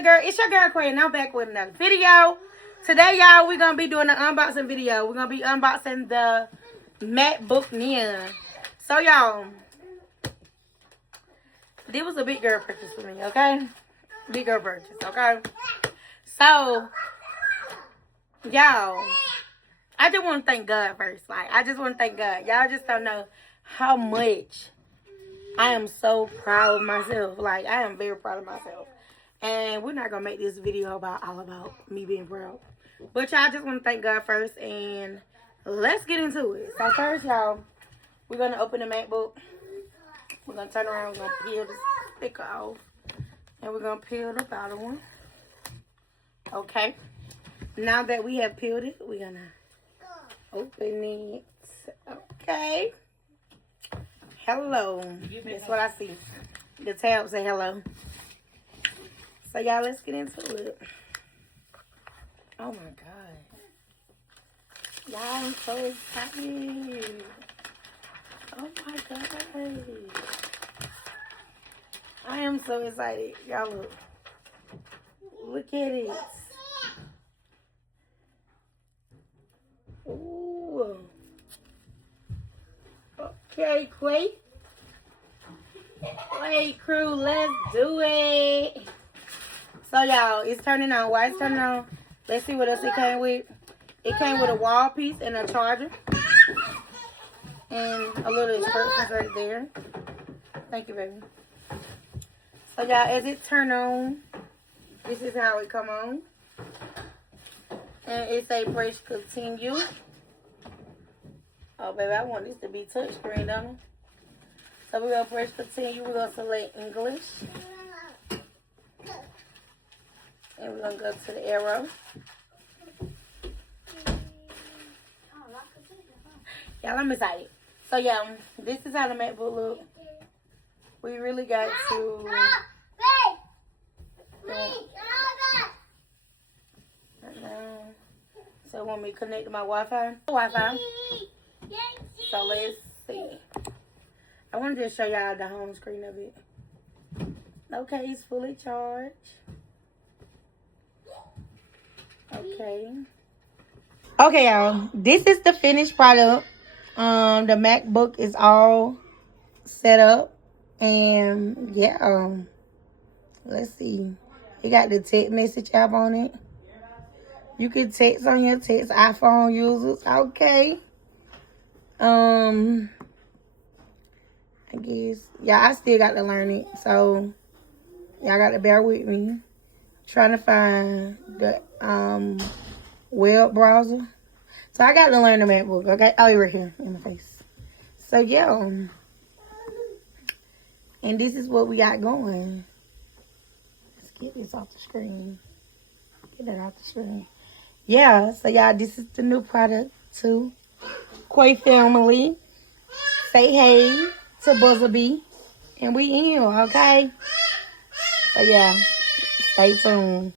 family, girl. It's your girl Queen, and I'm back with another video. Today, y'all, we're gonna be doing an unboxing video. We're gonna be unboxing the MacBook Neo. So, y'all, this was a big girl purchase for me, okay? Big girl purchase, okay? So, y'all, I just want to thank God first. Like, I just want to thank God. Y'all just don't know how much I am so proud of myself. Like, I am very proud of myself. And we're not going to make this video all about me being proud. But y'all, just want to thank God first. And let's get into it. So first, y'all, we're going to open the MacBook. We're going to turn around. We're going to peel the sticker off. And we're going to peel the bottom one. Okay. Now that we have peeled it, we're going to open it. Okay. Hello. That's what I see. The tab say hello. So, y'all, let's get into it. Oh, my God. Y'all, I'm so excited. Oh, my God. I am so excited. Y'all, look. Look at it. Ooh. Okay, Quay. Hey, crew, let's do it. So, y'all, it's turning on. Why it's turning on? Let's see what else it came with. It came with a wall piece and a charger. And a little instructions right there. Thank you, baby. So, y'all, as it turn on, this is how it come on. And it say press continue. Oh, baby, I want this to be touchscreen, don't I? So, we're going to press continue. We're going to select English. And we're going to go to the arrow. Y'all, I'm excited. So, yeah, this is how the MacBook look. We really got to... So, want me to connect to my Wi-Fi? So, let's see. I want to just show y'all the home screen of it. Okay, it's fully charged. Okay, y'all. This is the finished product. The MacBook is all set up. And, yeah. Let's see. You got the text message app on it. You can text on your text iPhone users. Okay. I guess. Yeah, I still got to learn it. So, y'all got to bear with me. Trying to find the web browser. So, I got to learn the MacBook. Okay. Oh, you're right here in my face. So, yeah. And this is what we got going. Let's get this off the screen. Get that off the screen. Yeah, so y'all, this is the new product to Quay family. Say hey to Buzzerby. And we in here, okay? So yeah, stay tuned.